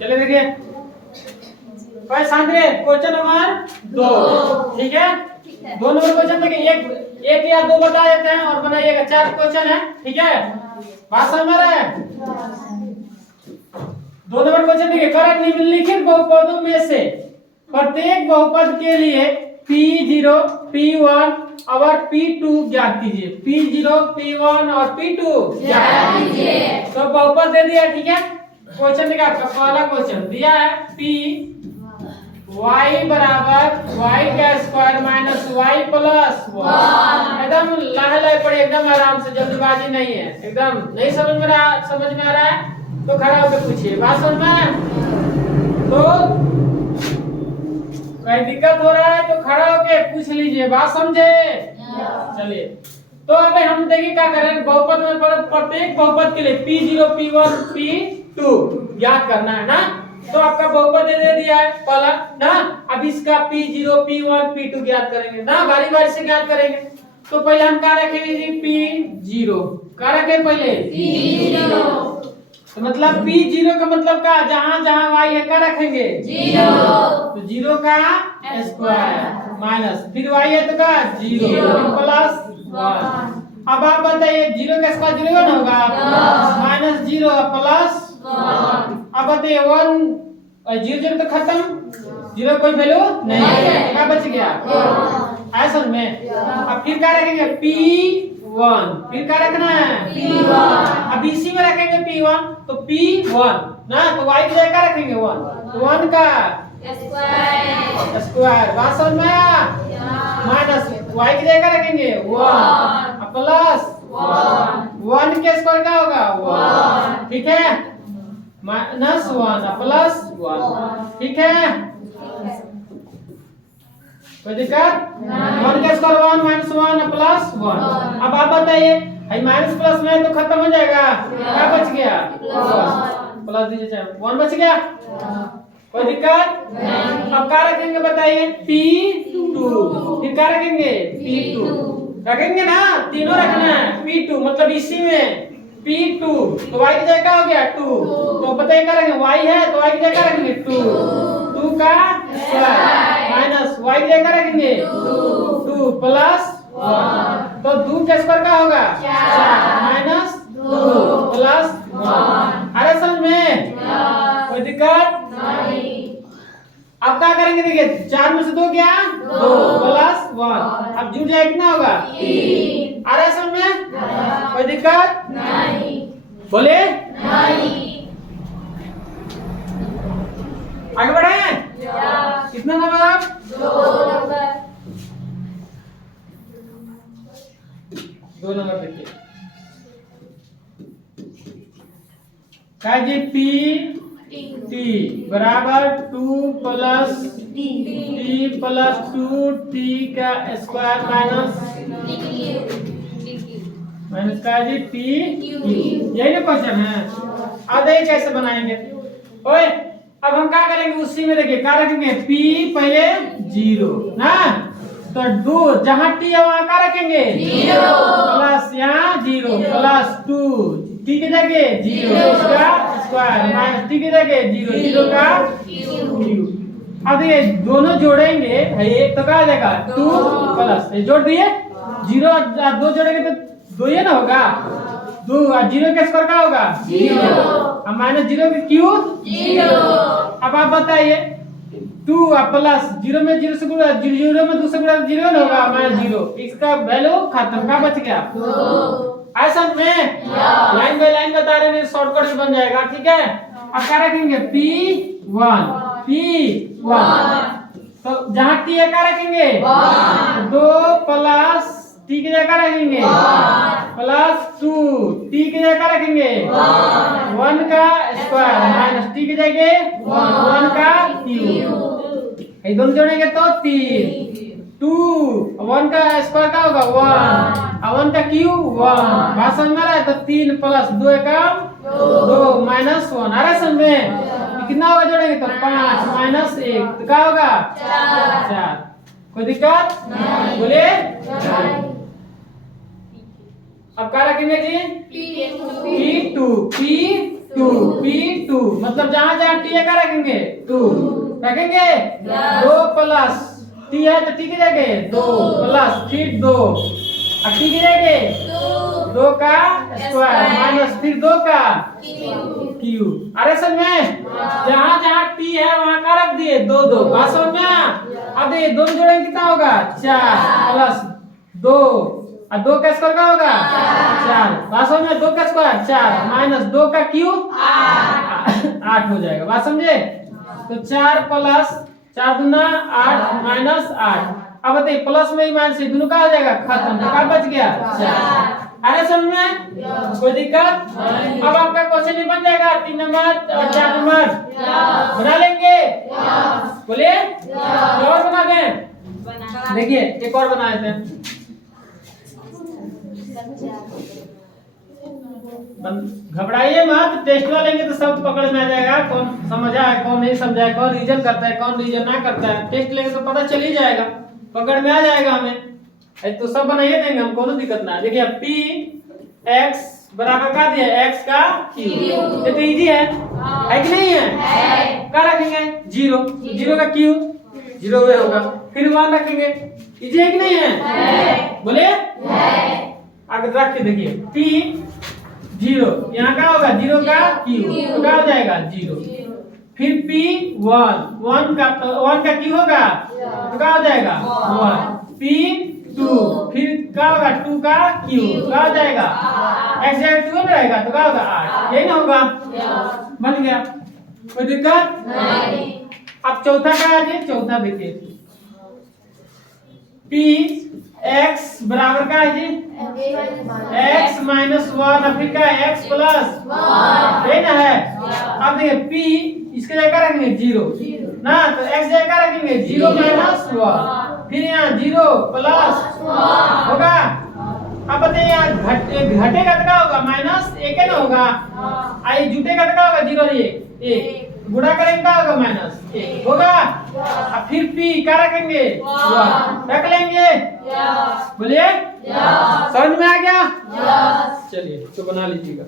चलिए देखिए question number 2। ठीक है, 2 नंबर क्वेश्चन देखिए, एक या दो बता देते हैं और बनाइएगा। 4 क्वेश्चन है। ठीक है, बात समझ में है। 2 नंबर क्वेश्चन देखिए, कर निम्नलिखित बहुपदों में से प्रत्येक बहुपद के लिए P0, P1 और P2 ज्ञात कीजिए। P0, P1 और P2 ज्ञात कीजिए। तो बहुपद दे दिया। ठीक है, क्वेश्चन देखिए, आपका पहला क्वेश्चन दिया है P y बराबर y का स्क्वायर माइनस y प्लस 1। एकदम लाहे पड़े, एकदम आराम से, जल्दबाजी नहीं है। एकदम नहीं समझ में आ रहा है तो खड़ा होकर पूछिए। बात समझ में तो कोई दिक्कत हो रहा है तो खड़ा होके पूछ लीजिए। बात समझे? चलिए, तो अब हम देखिए क्या कर रहे हैं। बहुपद में प्रत्येक बहुपद के लिए P0, P1, P2 ज्ञात करना है ना। तो आपका बहुपद दे दिया है पहला ना। अब इसका P0, P1, P2 ज्ञात करेंगे ना, बारी बारी से ज्ञात करेंगे। तो पहले हम क्या रखेंगे जी? P0 क्या रखें पहले? P0। तो मतलब P0 का मतलब क्या? जहां जहां y है क्या रखेंगे? 0। तो 0 का स्क्वायर माइनस फिर y है तो क्या? 0 प्लस 1। अब आप बताइए 0 का स्क्वायर 0 ना होगा, माइनस 0 प्लस 1। अब बताइए 1 0 तो खत्म, 0 कोई वैल्यू नहीं है, क्या बच गया? ऐसा में अब फिर क्या रखेंगे? P1। फिर क्या रखना है? P1। अब इसी में रखेंगे P1 तो P1 ना, तो y की जगह क्या रखेंगे? 1। तो 1 का स्क्वायर। बात समझ में आया? माइनस y की जगह क्या रखेंगे? 1 प्लस 1 के स्क्वायर क्या होगा? 1। ठीक है, माइनस 1 प्लस 1। ठीक है, कोई दिक्कत? 1 का स्क्वायर 1 माइनस 1 प्लस 1। अब आप बताइए, माइनस प्लस में तो खत्म हो जाएगा, क्या बच गया? प्लस दीजिए, चाहे 1 बच गया। कोई दिक्कत? अब क्या रखेंगे बताइए? P2। फिर क्या रखेंगे? P2 रखेंगे ना, तीनों रखना है। P2 मतलब इसी में P2 तो y की जगह क्या हो गया? 2। तो बताइए क्या रखेंगे? y है तो y की जगह क्या रखेंगे? 2 का स्क्वायर माइनस y की जगह क्या रखेंगे? 2 प्लस 1। तो 2 का स्क्वायर क्या होगा? 4 माइनस 2 प्लस 1। अरे समझ में? कोई दिक्कत नहीं। अब क्या करेंगे? देखिए 4 में से 2 क्या? 2 प्लस 1। अब जुड़ जाए कितना होगा? 3। आ रहा है समझ में? कोई दिक्कत नहीं। बोले नहीं। आगे बढ़े? कितना नंबर? आप 2 नंबर देखिए। क्या जी? T बराबर 2 प्लस T प्लस 2 T का स्क्वायर माइनस का जी T। यही ना क्वेश्चन है। अब देखिए कैसे बनाएंगे। ओए अब हम क्या करेंगे? उसी में देखिए क्या रखेंगे? P पहले 0 ना, तो 2 जहां T है वहां क्या रखेंगे? 0 प्लस यहाँ 0 प्लस 2 T की जगह 0 इसका स्क्वायर माइनस T की जगह 0 0 का क्यूब। अब ये दोनों जोड़ेंगे, एक तो क्या आ जाएगा? 2 प्लस ये जोड़ दिए 0 2 जोड़ेंगे तो 2 ही ना होगा। 2 और 0 का स्क्वायर क्या होगा? 0 और माइनस 0 का क्यूब 0। अब आप बताइए 2 प्लस 0 में 0 से गुणा 0 में 2 से गुणा 0 ना होगा, माइनस 0। इसका वैल्यू खत्म, का बच गया? 2। ऐसा में लाइन बाय लाइन बता रहे हैं, शॉर्टकट में बन जाएगा। ठीक है, अब क्या रखेंगे? P1 तो जहां T है क्या रखेंगे? 2 प्लस T की जगह रखेंगे प्लस 2 T की जगह रखेंगे 1 का स्क्वायर माइनस T की जगह 1 का क्यूब। ये दोनों जोड़ेंगे तो 3 2 1 का स्क्वायर क्या होगा? 1 और 1 का क्यूब 1। बात समझ में आ रहा है? तो 3 प्लस 2 का 2 माइनस 1। आ रहा है समझ में? कितना होगा जोड़ेंगे तो 5 माइनस 1 तो क्या होगा? 4। कोई दिक्कत नहीं। बोले अब क्या रखेंगे जी? P2 P2 P2 मतलब जहां जहां टी है क्या रखेंगे 2 रखेंगे 2 प्लस टी है तो टी की जगह 2 प्लस फिर 2 और टी की जगह 2 का स्क्वायर माइनस फिर 2 का क्यू। अरे समझ में जहां जहां टी है वहां का रख दिए 2 2 बात समझ में। अब ये दोनों जोड़ेंगे कितना होगा 4 प्लस 2 और 2 का स्क्वायर क्या होगा 4 बात समझ में 2 का स्क्वायर 4 माइनस 2 का क्यू 8 हो जाएगा बात समझे। तो 4 प्लस 4 दूना 8 माइनस 8। अब बताइए प्लस में ही माइनस दोनों का हो जाएगा खत्म तो क्या बच गया 4। अरे समझ में कोई दिक्कत। अब आपका क्वेश्चन ही बन जाएगा 3 नंबर और 4 नंबर बना लेंगे बोलिए और बना दें। देखिए एक और बना देते हैं घबराइए मत टेस्ट लेंगे तो सब पकड़ में आ जाएगा कौन समझा है कौन नहीं समझा है कौन रीजन करता है कौन रीजन ना करता है। टेस्ट लेंगे तो पता चल ही जाएगा पकड़ में आ जाएगा हमें। तो सब बनाइए देंगे हम कोनो दिक्कत ना। देखिए पी एक्स बराबर क्या दिया x का q ये तो इजी है कि नहीं है क्या रखेंगे 0 0 का q 0 वे होगा फिर 1 रखेंगे इजी है कि नहीं है बोले आगे रख के देखिए p 0 यहाँ क्या होगा 0 का q तो क्या हो जाएगा 0 फिर p 1 का q होगा तो क्या हो जाएगा 1 p 2 फिर क्या होगा 2 का q क्या हो जाएगा x जगह 2 में रहेगा तो क्या होगा 8 यही ना होगा बन गया कोई दिक्कत नहीं। अब चौथा क्या है चौथा देखिए p x बराबर क्या है जी x माइनस 1 फिर क्या है x प्लस 1 यही ना है। अब देखिए p इसके जगह रखेंगे 0 ना तो x जगह रखेंगे 0 माइनस 1 फिर यहाँ 0 प्लस होगा। अब बताइए यहाँ घटेगा तो क्या होगा माइनस 1 ना होगा आई जुटेगा तो क्या होगा 0 1 गुणा करेंगे क्या होगा माइनस 1 होगा। अब फिर p क्या रखेंगे 1 रख लेंगे बोलिए समझ में आ गया चलिए तो बना लीजिएगा।